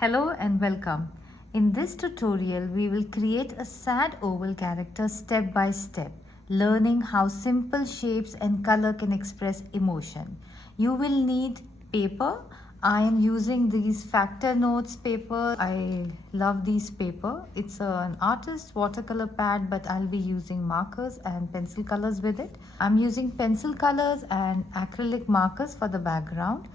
Hello and welcome. In this tutorial, we will create a sad oval character step by step, learning how simple shapes and color can express emotion. You will need paper. I am using these Factor Notes paper. I love these paper. It's an artist watercolor pad, but I'll be using markers and pencil colors with it. I'm using pencil colors and acrylic markers for the background.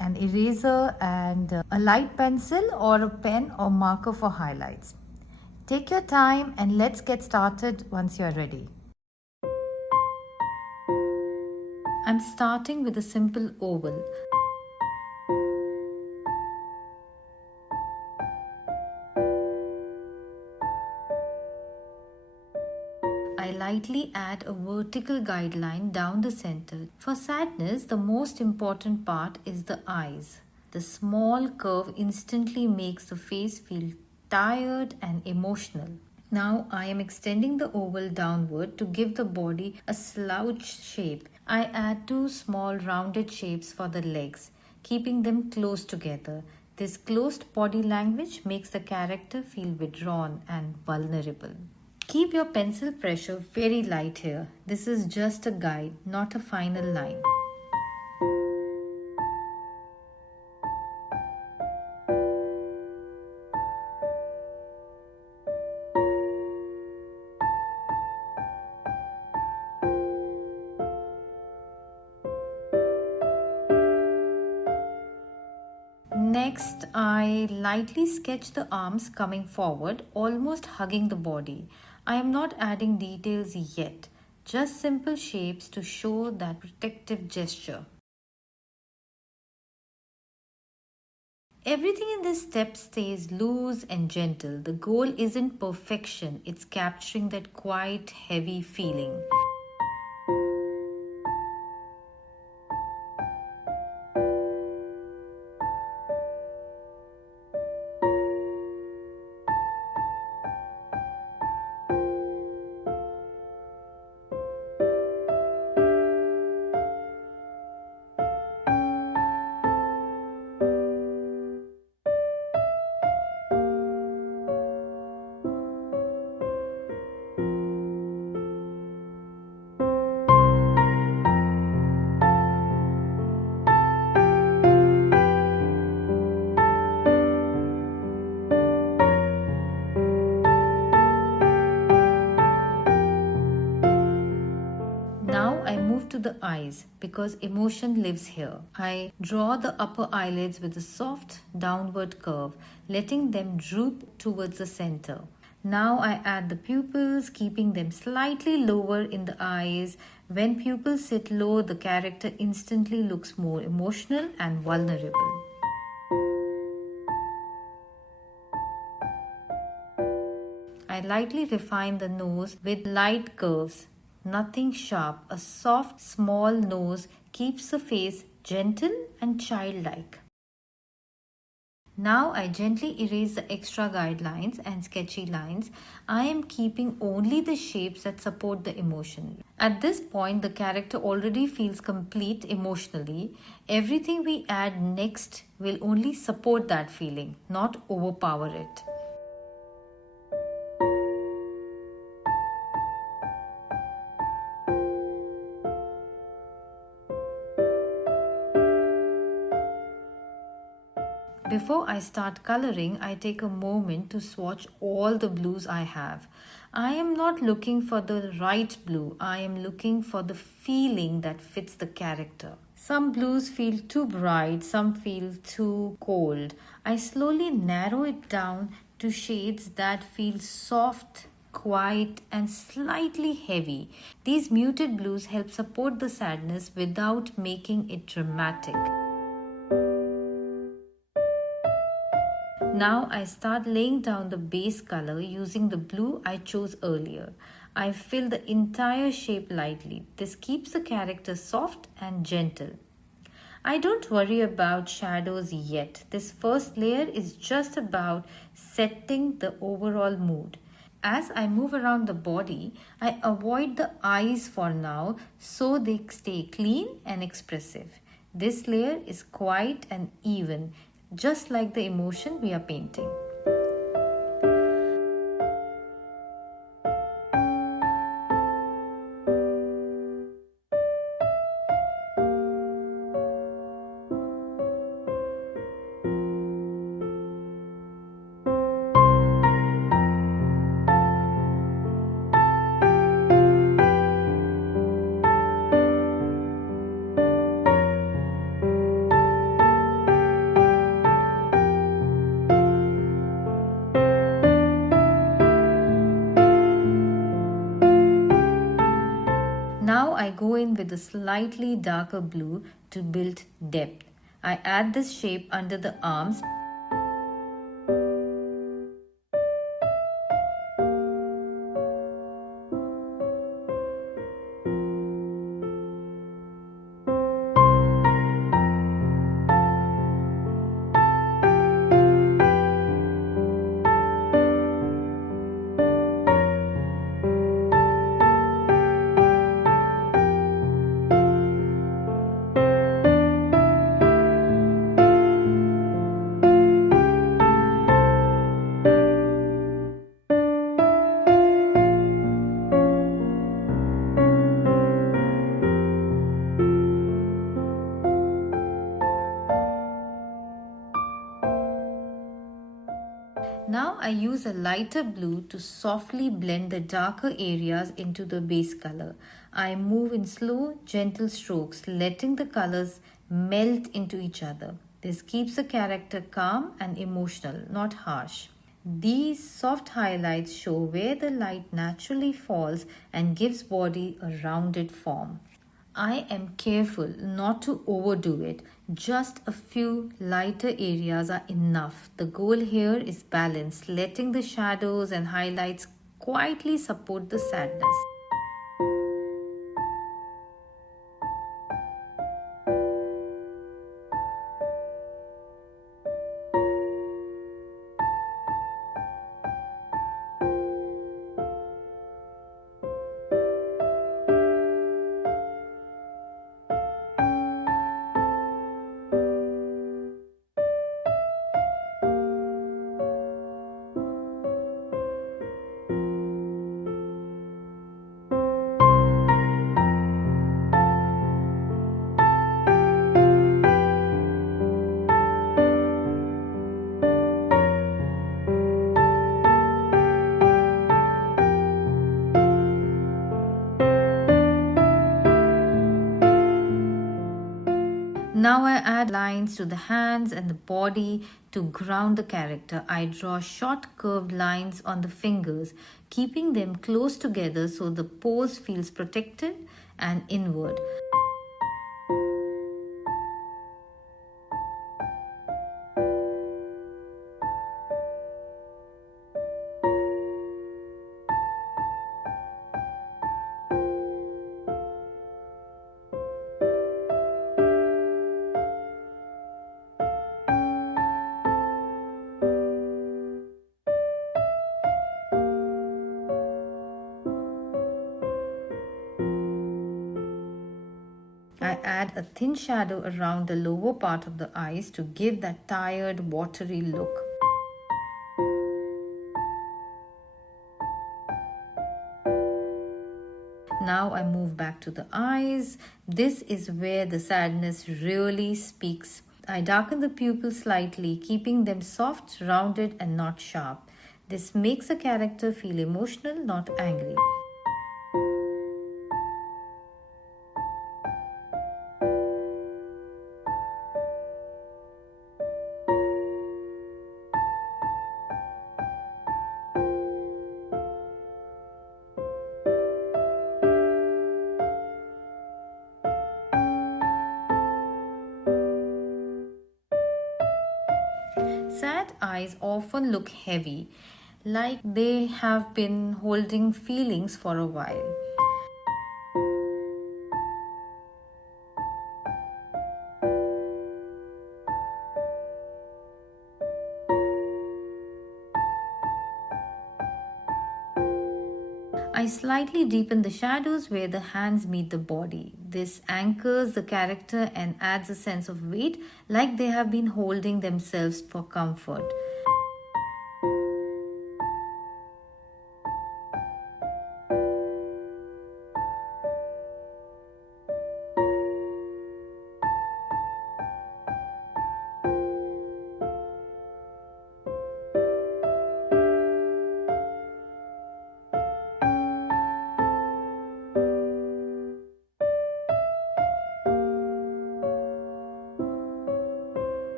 An eraser and a light pencil or a pen or marker for highlights. Take your time and let's get started once you're ready. I'm starting with a simple oval. I lightly add a vertical guideline down the center. For sadness, the most important part is the eyes. The small curve instantly makes the face feel tired and emotional. Now I am extending the oval downward to give the body a slouch shape. I add two small rounded shapes for the legs, keeping them close together. This closed body language makes the character feel withdrawn and vulnerable. Keep your pencil pressure very light here. This is just a guide, not a final line. Next, I lightly sketch the arms coming forward, almost hugging the body. I am not adding details yet, just simple shapes to show that protective gesture. Everything in this step stays loose and gentle. The goal isn't perfection, it's capturing that quiet, heavy feeling. Now I move to the eyes because emotion lives here. I draw the upper eyelids with a soft downward curve, letting them droop towards the center. Now I add the pupils, keeping them slightly lower in the eyes. When pupils sit low, the character instantly looks more emotional and vulnerable. I lightly refine the nose with light curves. Nothing sharp, a soft, small nose keeps the face gentle and childlike. Now I gently erase the extra guidelines and sketchy lines. I am keeping only the shapes that support the emotion. At this point, the character already feels complete emotionally. Everything we add next will only support that feeling, not overpower it. Before I start coloring, I take a moment to swatch all the blues I have. I am not looking for the right blue, I am looking for the feeling that fits the character. Some blues feel too bright, some feel too cold. I slowly narrow it down to shades that feel soft, quiet, and slightly heavy. These muted blues help support the sadness without making it dramatic. Now I start laying down the base color using the blue I chose earlier. I fill the entire shape lightly. This keeps the character soft and gentle. I don't worry about shadows yet. This first layer is just about setting the overall mood. As I move around the body, I avoid the eyes for now so they stay clean and expressive. This layer is quiet and even. just like the emotion we are painting. Now I go in with a slightly darker blue to build depth. I add this shape under the arms. Now I use a lighter blue to softly blend the darker areas into the base color. I move in slow, gentle strokes, letting the colors melt into each other. This keeps the character calm and emotional, not harsh. These soft highlights show where the light naturally falls and gives body a rounded form. I am careful not to overdo it. Just a few lighter areas are enough. The goal here is balance, letting the shadows and highlights quietly support the sadness. Now I add lines to the hands and the body to ground the character. I draw short curved lines on the fingers, keeping them close together so the pose feels protected and inward. I add a thin shadow around the lower part of the eyes to give that tired, watery look. Now I move back to the eyes. This is where the sadness really speaks. I darken the pupils slightly, keeping them soft, rounded, and not sharp. This makes the character feel emotional, not angry. Sad eyes often look heavy, like they have been holding feelings for a while. I slightly deepen the shadows where the hands meet the body. This anchors the character and adds a sense of weight, like they have been holding themselves for comfort.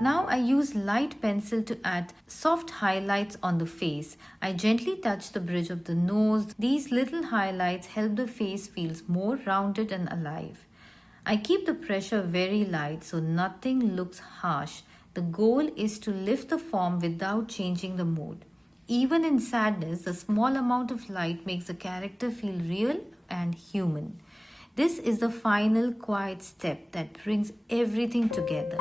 Now I use light pencil to add soft highlights on the face. I gently touch the bridge of the nose. These little highlights help the face feel more rounded and alive. I keep the pressure very light so nothing looks harsh. The goal is to lift the form without changing the mood. Even in sadness, a small amount of light makes the character feel real and human. This is the final quiet step that brings everything together.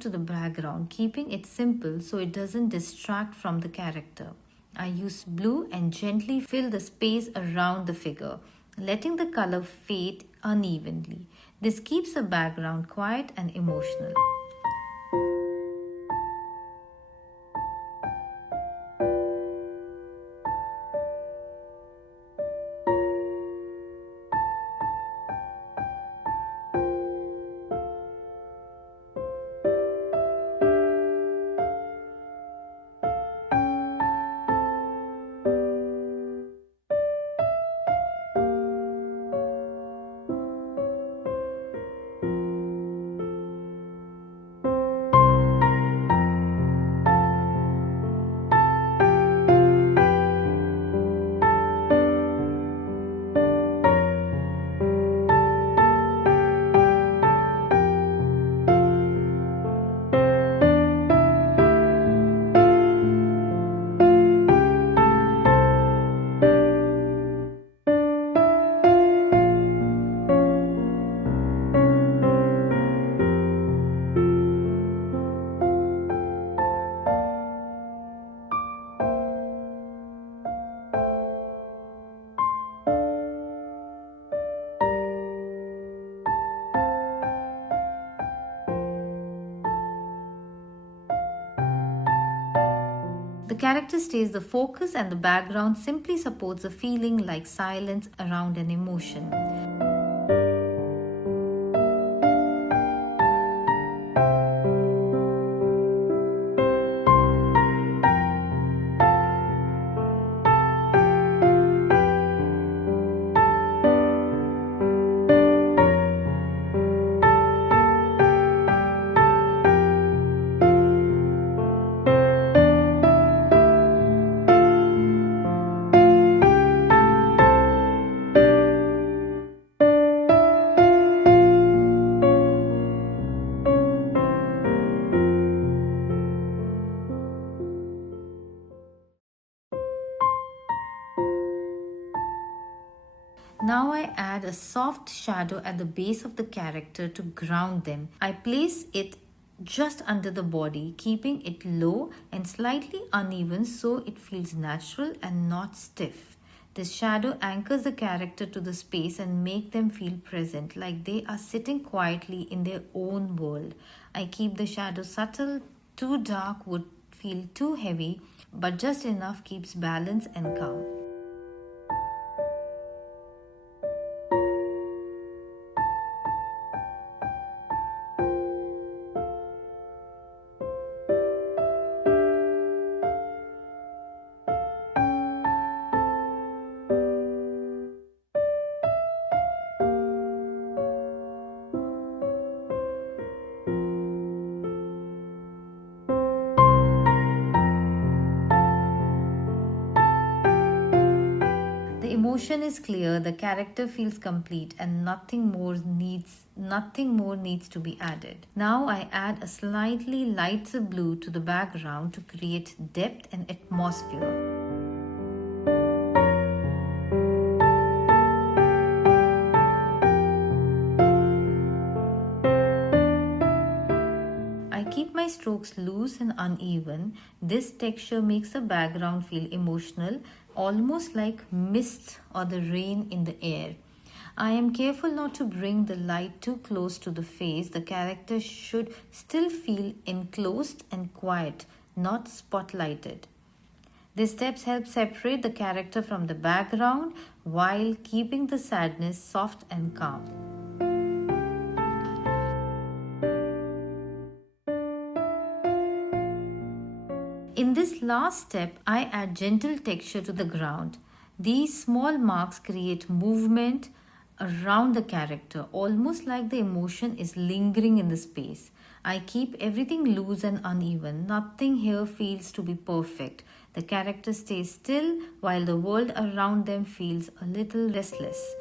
To the background, keeping it simple so it doesn't distract from the character. I use blue and gently fill the space around the figure, letting the color fade unevenly. This keeps the background quiet and emotional. The character stays the focus and the background simply supports a feeling like silence around an emotion. Now I add a soft shadow at the base of the character to ground them. I place it just under the body, keeping it low and slightly uneven so it feels natural and not stiff. This shadow anchors the character to the space and make them feel present, like they are sitting quietly in their own world. I keep the shadow subtle. Too dark would feel too heavy, but just enough keeps balance and calm. The emotion is clear, the character feels complete, and nothing more needs to be added. Now I add a slightly lighter blue to the background to create depth and atmosphere. I keep my strokes loose and uneven. This texture makes the background feel emotional, almost like mist or the rain in the air. I am careful not to bring the light too close to the face. The character should still feel enclosed and quiet, not spotlighted. These steps help separate the character from the background while keeping the sadness soft and calm. In this last step, I add gentle texture to the ground. These small marks create movement around the character, almost like the emotion is lingering in the space. I keep everything loose and uneven. Nothing here feels to be perfect. The character stays still while the world around them feels a little restless.